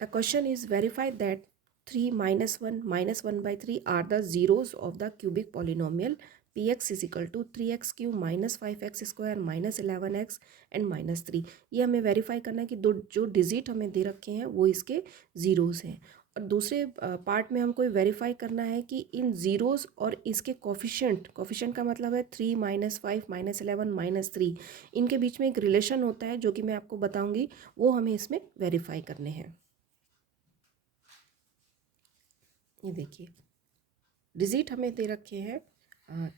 The question is verify that 3 minus 1 minus 1 by 3 are the zeros of the cubic polynomial px is equal to 3x cube minus 5x square minus 11x and minus 3। ये हमें verify करना है कि दो जो digit हमें दे रखे हैं वो इसके ज़ीरोज़ हैं। और दूसरे पार्ट में हमको वेरीफाई करना है कि इन ज़ीरोज़ और इसके कोफिशेंट का मतलब है 3 माइनस 5 माइनस 11 माइनस 3, इनके बीच में एक रिलेशन होता है जो कि मैं आपको बताऊँगी, वो हमें इसमें वेरीफाई करने हैं। ये देखिए डिजिट हमें दे रखे हैं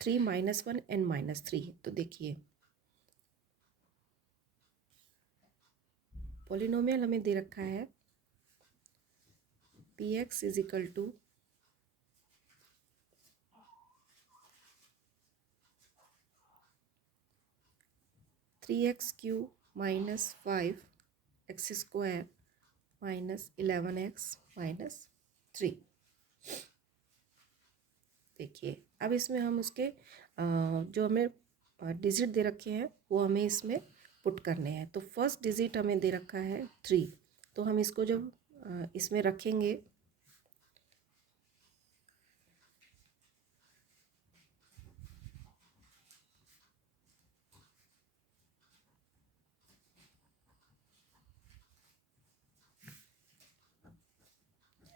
3 माइनस 1 एंड माइनस 3। तो देखिए पॉलिनोमियल हमें दे रखा है P X is equal to 3x cube minus 5x square minus 11x minus 3। देखिए अब इसमें हम उसके जो हमें डिजिट दे रखे हैं वो हमें इसमें पुट करने हैं। तो फर्स्ट डिजिट हमें दे रखा है 3, तो हम इसको जब इसमें रखेंगे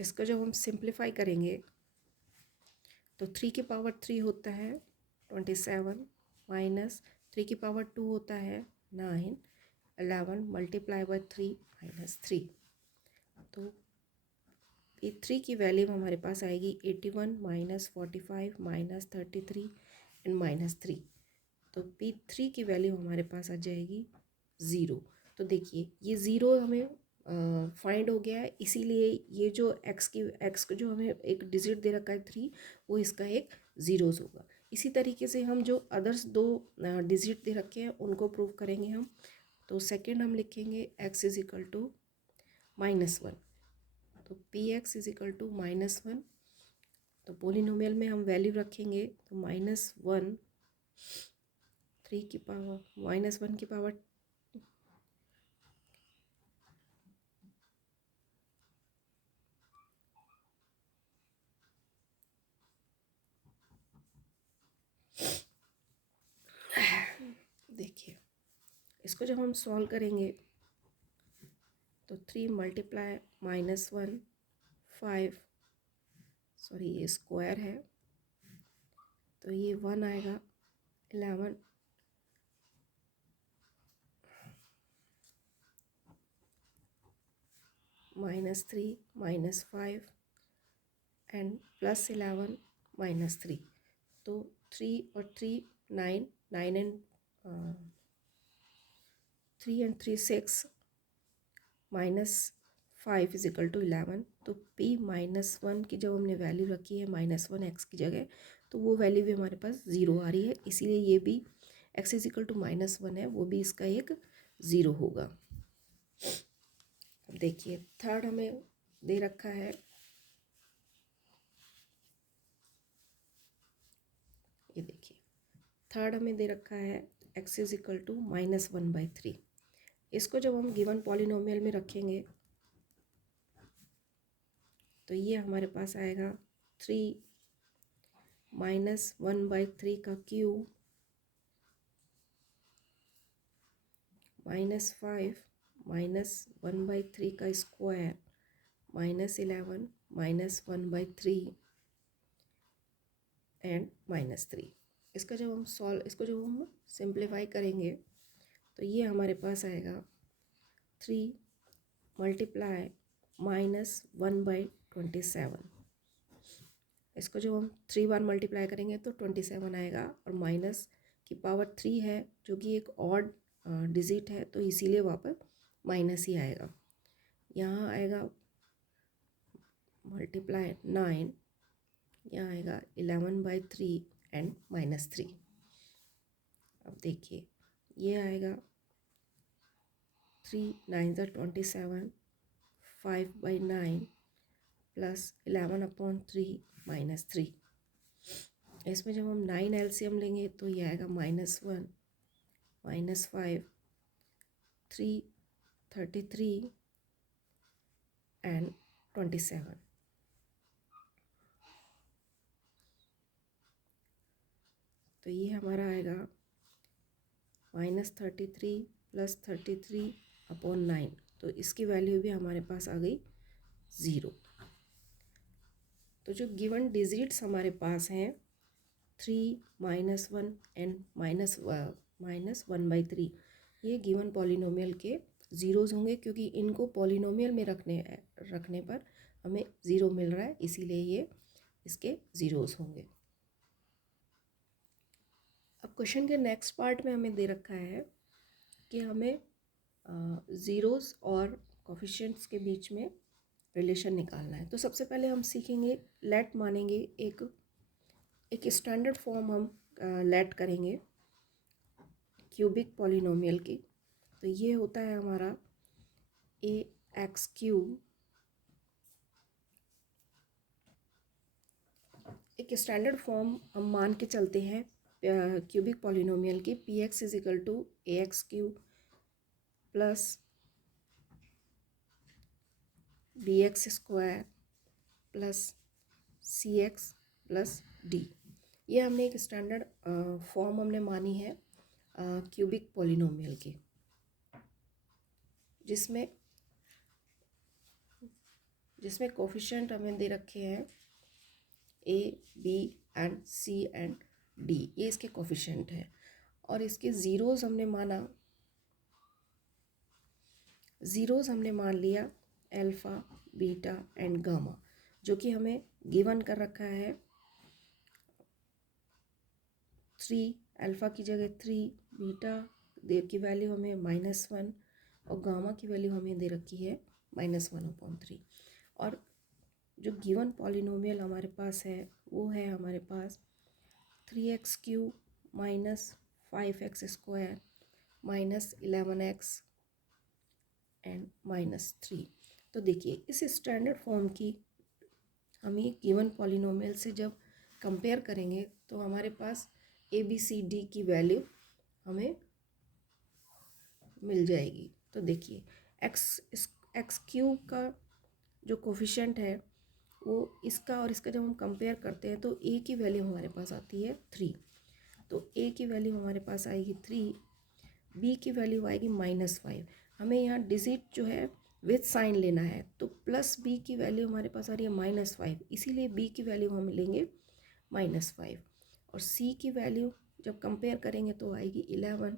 इसको जब हम सिंप्लीफाई करेंगे तो 3 की पावर 3 होता है 27 माइनस 3 की पावर 2 होता है 9, 11 मल्टीप्लाई बाय 3 माइनस 3। तो ये 3 की वैल्यू हमारे पास आएगी 81 माइनस 45 माइनस 33 एंड माइनस 3। तो P3 की वैल्यू हमारे पास आ जाएगी 0। तो देखिए ये 0 हमें फाइंड हो गया है, इसीलिए ये जो एक्स को जो हमें एक डिजिट दे रखा है 3, वो इसका एक ज़ीरोज़ होगा। इसी तरीके से हम जो अदर्स दो डिजिट दे रखे हैं उनको प्रूव करेंगे हम। तो सेकेंड हम लिखेंगे x इज इक्वल टू -1। तो P X is equal to -1। तो पोलिनोमियल में हम वैल्यू रखेंगे तो -1 3 की पावर -1 की पावर देखिए इसको जब हम सॉल्व करेंगे तो 3 मल्टीप्लाई -1 5, सॉरी ये स्क्वायर है तो ये 1 आएगा 11 -3 -5 एंड +11 -3। तो 3 और 3 9 9 and 3 and 3 6 -5 is equal to 11। तो p -1 की जब हमने वैल्यू रखी है -1 x की जगह, तो वो वैल्यू भी हमारे पास 0 आ रही है, इसीलिए ये भी x इज इक्वल टू -1 है, वो भी इसका एक 0 होगा। अब देखिए थर्ड हमें दे रखा है ये देखिए थर्ड हमें दे रखा है x इज इक्वल टू -1/3। इसको जब हम गिवन पॉलिनोमियल में रखेंगे तो ये हमारे पास आएगा 3 -1/3 का क्यूब -5 -1/3 का स्क्वायर -11 -1/3 एंड -3। इसको जब हम सिंप्लीफाई करेंगे तो ये हमारे पास आएगा 3 मल्टीप्लाई -1/27। इसको जब हम 3 बार मल्टीप्लाई करेंगे तो 27 आएगा, और माइनस की पावर 3 है जो कि एक ऑड डिजिट है, तो इसीलिए वहाँ पर माइनस ही आएगा। यहाँ आएगा मल्टीप्लाई 9, यहाँ आएगा 11/3 एंड -3। अब देखिए ये आएगा 3 9 27 5/9 प्लस 11/3 -3। इसमें जब हम 9 एलसीएम लेंगे तो ये आएगा -1 -5 3 33 एंड 27। तो ये हमारा आएगा -33 + 33/9। तो इसकी वैल्यू भी हमारे पास आ गई 0। तो जो गिवन डिजिट्स हमारे पास हैं 3, -1 एंड -1/3, ये गिवन पॉलिनोमियल के ज़ीरोज़ होंगे, क्योंकि इनको पॉलिनोमियल में रखने पर हमें ज़ीरो मिल रहा है, इसीलिए ये इसके ज़ीरोज़ होंगे। अब क्वेश्चन के नेक्स्ट पार्ट में हमें दे रखा है कि हमें ज़ीरोज़ और कोफिशिएंट्स के बीच में रिलेशन निकालना है। तो सबसे पहले हम सीखेंगे लेट, मानेंगे एक स्टैंडर्ड फॉर्म हम लेट करेंगे क्यूबिक पॉलिनोमियल की। तो ये होता है हमारा ax3, एक स्टैंडर्ड फॉर्म हम मान के चलते हैं क्यूबिक पॉलिनोमियल की। px = ax³ + bx² + cx + d। ये हमने एक स्टैंडर्ड फॉर्म हमने मानी है क्यूबिक पॉलिनोमियल की, जिसमें कोफिशिएंट हमें दे रखे हैं a, b and c and d, ये इसके कोफिशिएंट है। और इसके ज़ीरोज़ हमने मान लिया अल्फ़ा, बीटा एंड गामा, जो कि हमें गिवन कर रखा है 3, अल्फ़ा की जगह 3, बीटा की वैल्यू हमें -1 और गामा की वैल्यू हमें दे रखी है -1/3। और जो गिवन पॉलिनोमियल हमारे पास है वो है हमारे पास 3x³ - 5x² - 11x एंड -3। तो देखिए इस स्टैंडर्ड फॉर्म की हम ये गिवन पॉलिनोमियल से जब कंपेयर करेंगे तो हमारे पास ABCD की वैल्यू हमें मिल जाएगी। तो देखिए x³ का जो कोफिशिएंट है वो इसका और इसका जब हम कंपेयर करते हैं तो a की वैल्यू हमारे पास आती है 3। तो a की वैल्यू हमारे पास आएगी 3, b की वैल्यू आएगी -5। हमें यहाँ डिजिट जो है विथ साइन लेना है, तो +b की वैल्यू हमारे पास आ रही है -5, इसीलिए b की वैल्यू हम लेंगे -5। और c की वैल्यू जब कंपेयर करेंगे तो आएगी 11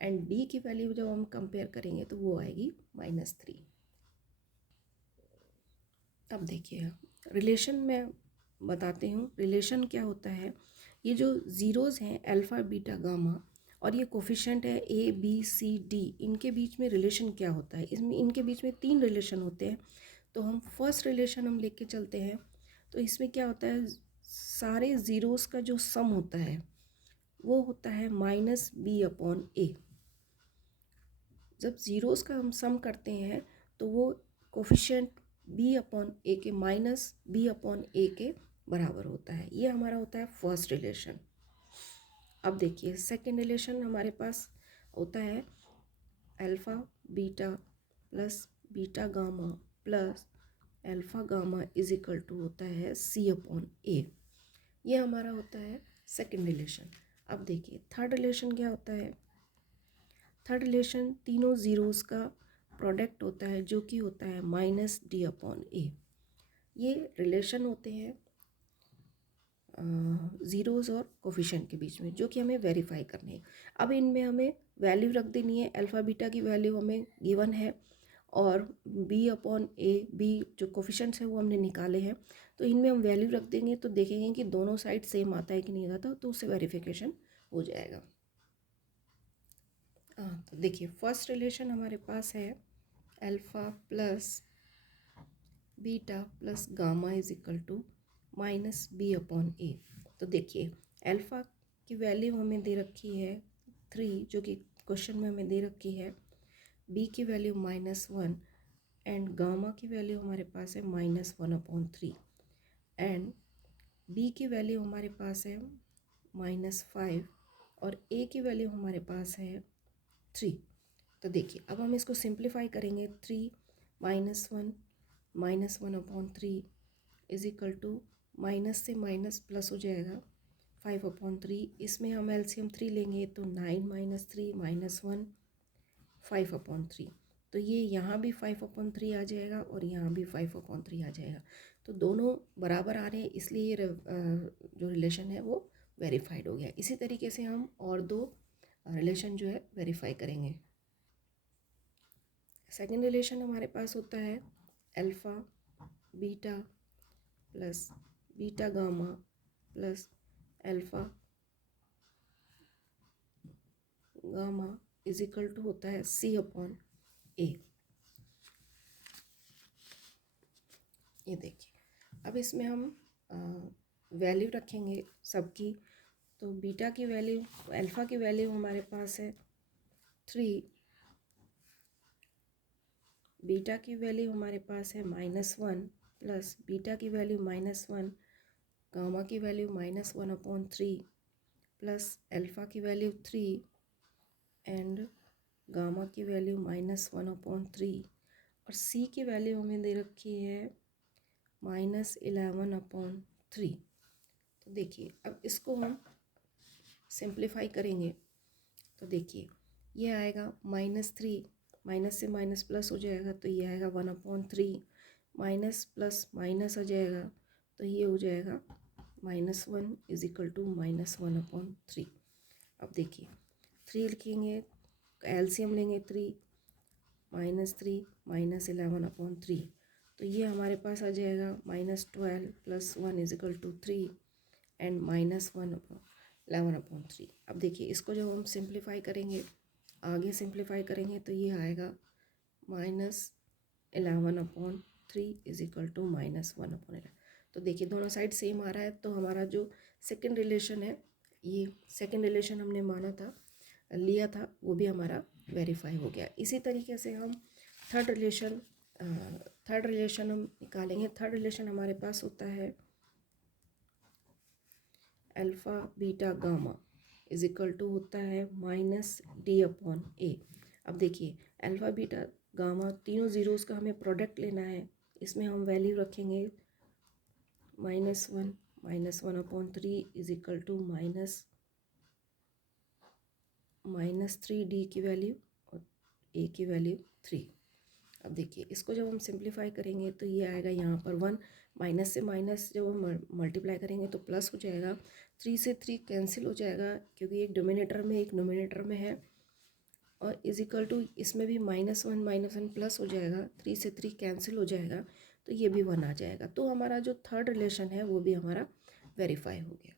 एंड d की वैल्यू जब हम कंपेयर करेंगे तो वो आएगी -3। अब देखिए रिलेशन में बताती हूँ रिलेशन क्या होता है। ये जो ज़ीरोज़ हैं अल्फ़ा, बीटा, गामा और ये कोफिशिएंट है A, B, C, D, इनके बीच में रिलेशन क्या होता है। इसमें इनके बीच में 3 रिलेशन होते हैं। तो हम फर्स्ट रिलेशन हम लेके चलते हैं। तो इसमें क्या होता है, सारे ज़ीरोज़ का जो सम होता है वो होता है -b/a। जब ज़ीरोज़ का हम सम करते हैं तो वो कोफिशिएंट b/a के -b/a के बराबर होता है। ये हमारा होता है फर्स्ट रिलेशन। अब देखिए सेकंड रिलेशन हमारे पास होता है alpha beta plus beta gamma plus alpha gamma = होता है c/a। ये हमारा होता है सेकंड रिलेशन। अब देखिए थर्ड रिलेशन क्या होता है। थर्ड रिलेशन तीनों ज़ीरोज़ का प्रोडक्ट होता है, जो कि होता है -d/a। ये रिलेशन होते हैं ज़ीरोज़ और कोफिशिएंट के बीच में, जो कि हमें वेरीफाई करने हैं। अब इनमें हमें वैल्यू रख देनी है। अल्फ़ा बीटा की वैल्यू हमें गिवन है और b/a, b जो कोफिशिएंट्स हैं वो हमने निकाले हैं। तो इनमें हम वैल्यू रख देंगे तो देखेंगे कि दोनों साइड सेम आता है कि नहीं आता, तो उससे वेरिफिकेशन हो जाएगा। तो देखिए फर्स्ट रिलेशन हमारे पास है alpha plus beta plus gamma = -b/a। तो देखिए अल्फ़ा की वैल्यू हमें दे रखी है 3, जो कि क्वेश्चन में हमें दे रखी है। b की वैल्यू -1 एंड गामा की वैल्यू हमारे पास है -1/3 एंड b की वैल्यू हमारे पास है -5 और a की वैल्यू हमारे पास है 3। तो देखिए अब हम इसको सिंप्लीफाई करेंगे। 3 - 1 -1/3 इज इक्वल टू माइनस से माइनस प्लस हो जाएगा 5/3। इसमें हम एलसीएम 3 लेंगे तो 9 - 3 -1 5/3। तो ये यहाँ भी 5/3 आ जाएगा और यहाँ भी 5/3 आ जाएगा। तो दोनों बराबर आ रहे हैं, इसलिए ये जो रिलेशन है वो वेरीफाइड हो गया। इसी तरीके से हम और दो रिलेशन जो है वेरीफाई करेंगे। सेकंड रिलेशन हमारे पास होता है alpha beta plus beta gamma plus alpha gamma is equal to होता है C/A। ये देखिए, अब इसमें हम वैल्यू रखेंगे सबकी। तो बीटा की वैल्यू, अल्फ़ा की वैल्यू हमारे पास है 3, बीटा की वैल्यू हमारे पास है -1 प्लस बीटा की वैल्यू -1, गामा की वैल्यू -1/3 प्लस अल्फ़ा की वैल्यू 3 एंड गामा की वैल्यू -1/3 और सी की वैल्यू हमें दे रखी है -11/3। तो देखिए, अब इसको हम सिंप्लीफाई करेंगे तो देखिए ये आएगा -3, माइनस से माइनस प्लस हो जाएगा तो ये आएगा 1/3, माइनस प्लस माइनस आ जाएगा तो ये हो जाएगा -1 इज इक्वल टू -1/3। अब देखिए 3 लिखेंगे, एलसीएम लेंगे 3 -3 -11/3, तो ये हमारे पास आ जाएगा -12 + 1 इज इक्वल टू 3 एंड -11/3। अब देखिए इसको जब हम सिंप्लीफाई करेंगे, आगे सिंप्लीफाई करेंगे तो ये आएगा -11/3 इज इक्वल टू -1/11। तो देखिए दोनों साइड सेम आ रहा है, तो हमारा जो सेकंड रिलेशन है, ये सेकंड रिलेशन हमने माना था, लिया था, वो भी हमारा वेरीफाई हो गया। इसी तरीके से हम थर्ड रिलेशन हम निकालेंगे। थर्ड रिलेशन हमारे पास होता है alpha beta gamma is equal to होता है -D/A। अब देखिए अल्फ़ा बीटा गामा तीनों ज़ीरोज़ का हमें प्रोडक्ट लेना है। इसमें हम वैल्यू रखेंगे -1 -1/3 इज इक्वल टू -3D की वैल्यू और A की वैल्यू 3। अब देखिए इसको जब हम सिंप्लीफाई करेंगे तो ये आएगा यहाँ पर 1, माइनस से माइनस जब हम मल्टीप्लाई करेंगे तो प्लस हो जाएगा, 3 से 3 कैंसिल हो जाएगा क्योंकि एक डोमिनेटर में एक नोमिनेटर में है, और इज इक्वल टू इसमें भी -1 प्लस हो जाएगा, 3 से 3 कैंसिल हो जाएगा तो ये भी 1 आ जाएगा। तो हमारा जो थर्ड रिलेशन है वो भी हमारा वेरीफाई हो गया।